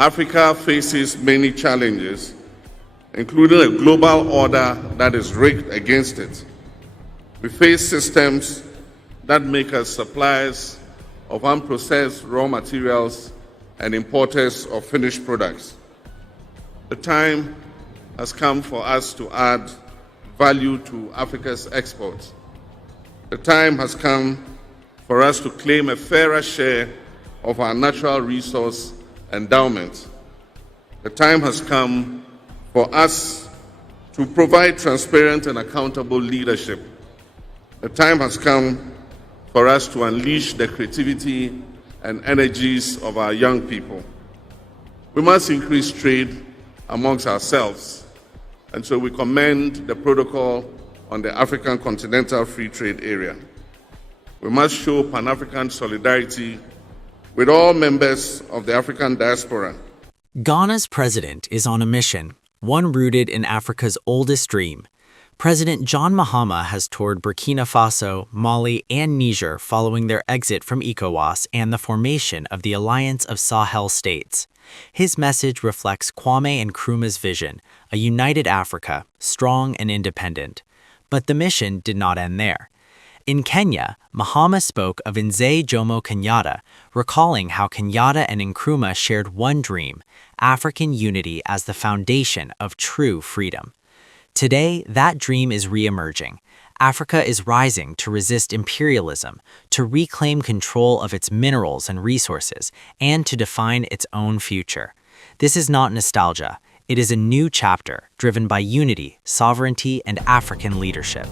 Africa faces many challenges, including a global order that is rigged against it. We face systems that make us suppliers of unprocessed raw materials and importers of finished products. The time has come for us to add value to Africa's exports. The time has come for us to claim a fairer share of our natural resource endowment. The time has come for us to provide transparent and accountable leadership. The time has come for us to unleash the creativity and energies of our young people. We must increase trade amongst ourselves, and so we commend the protocol on the African Continental Free Trade Area. We must show Pan-African solidarity with all members of the African diaspora. Ghana's president is on a mission, one rooted in Africa's oldest dream. President John Mahama has toured Burkina Faso, Mali, and Niger following their exit from ECOWAS and the formation of the Alliance of Sahel States. His message reflects Kwame Nkrumah's vision, a united Africa, strong and independent. But the mission did not end there. In Kenya, Mahama spoke of Nze Jomo Kenyatta, recalling how Kenyatta and Nkrumah shared one dream, African unity as the foundation of true freedom. Today, that dream is re-emerging. Africa is rising to resist imperialism, to reclaim control of its minerals and resources, and to define its own future. This is not nostalgia. It is a new chapter driven by unity, sovereignty, and African leadership.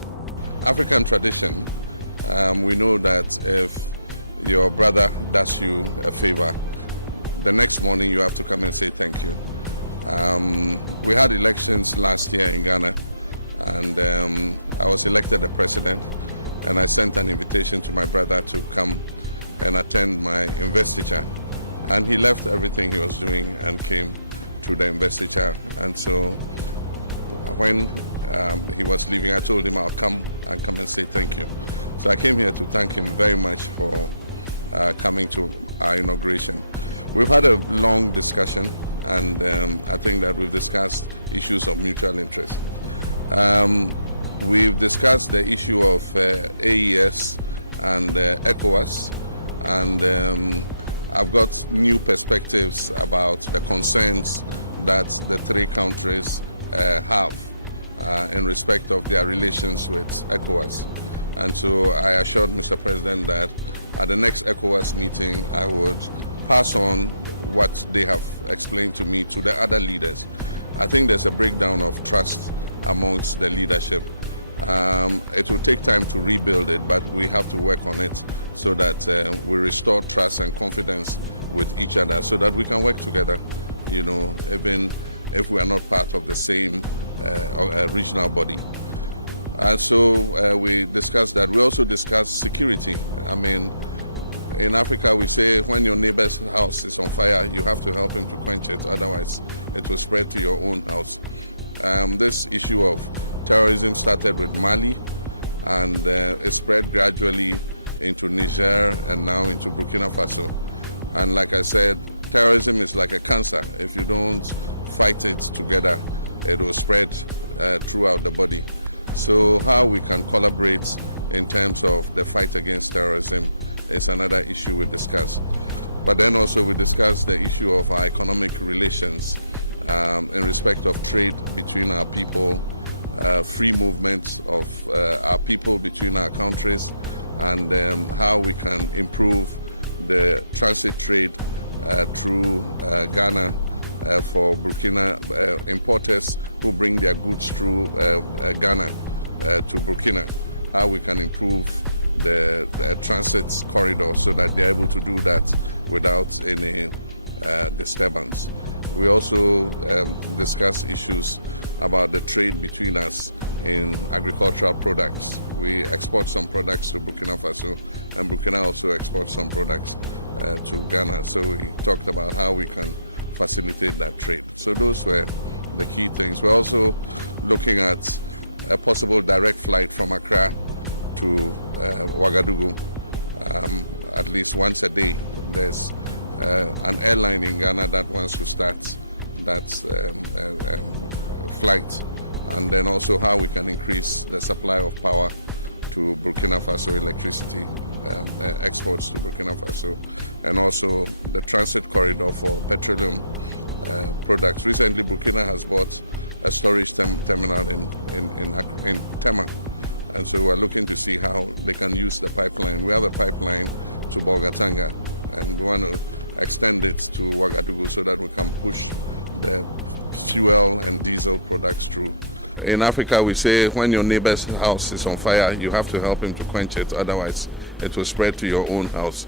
In Africa, we say when your neighbor's house is on fire, you have to help him to quench it, otherwise it will spread to your own house.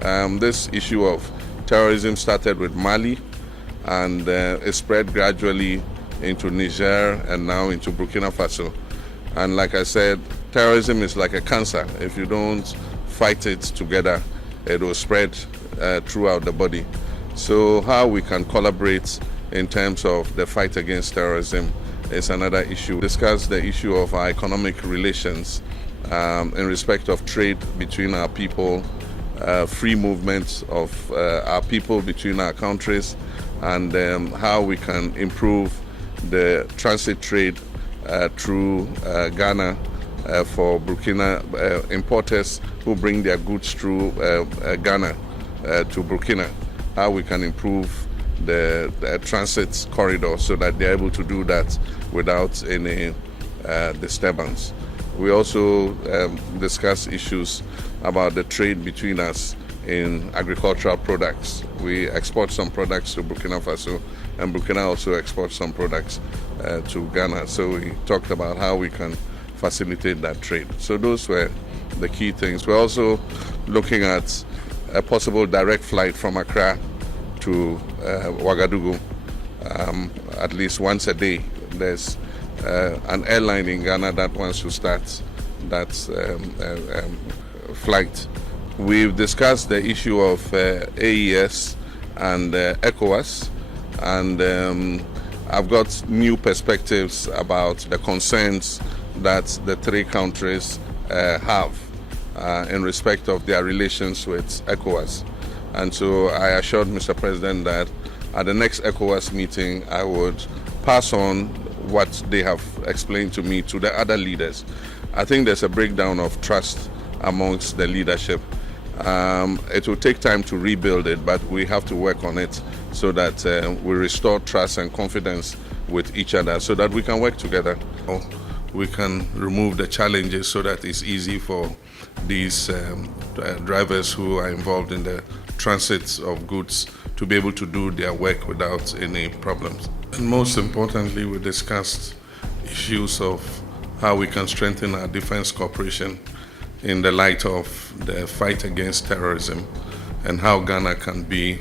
This issue of terrorism started with Mali, and it spread gradually into Niger and now into Burkina Faso. And like I said, terrorism is like a cancer. If you don't fight it together, it will spread throughout the body. So how we can collaborate in terms of the fight against terrorism is another issue. Discuss the issue of our economic relations in respect of trade between our people, free movement of our people between our countries, and how we can improve the transit trade through Ghana for Burkina importers who bring their goods through Ghana to Burkina. How we can improve the transit corridor so that they're able to do that without any disturbance. We also discuss issues about the trade between us in agricultural products. We export some products to Burkina Faso, and Burkina also exports some products to Ghana. So we talked about how we can facilitate that trade. So those were the key things. We're also looking at a possible direct flight from Accra to Ouagadougou at least once a day. There's an airline in Ghana that wants to start that flight. We've discussed the issue of AES and ECOWAS, and I've got new perspectives about the concerns that the three countries have in respect of their relations with ECOWAS. And so I assured Mr. President that at the next ECOWAS meeting, I would pass on what they have explained to me to the other leaders. I think there's a breakdown of trust amongst the leadership. It will take time to rebuild it, but we have to work on it so that we restore trust and confidence with each other so that we can work together. We can remove the challenges so that it's easy for these drivers who are involved in the transit of goods to be able to do their work without any problems. And most importantly, we discussed issues of how we can strengthen our defense cooperation in the light of the fight against terrorism, and how Ghana can be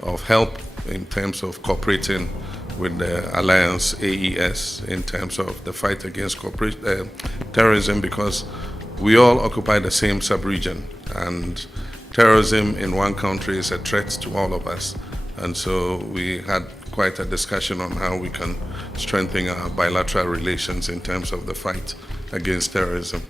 of help in terms of cooperating with the Alliance AES in terms of the fight against terrorism, because we all occupy the same sub-region, and terrorism in one country is a threat to all of us. And so we had quite a discussion on how we can strengthen our bilateral relations in terms of the fight against terrorism.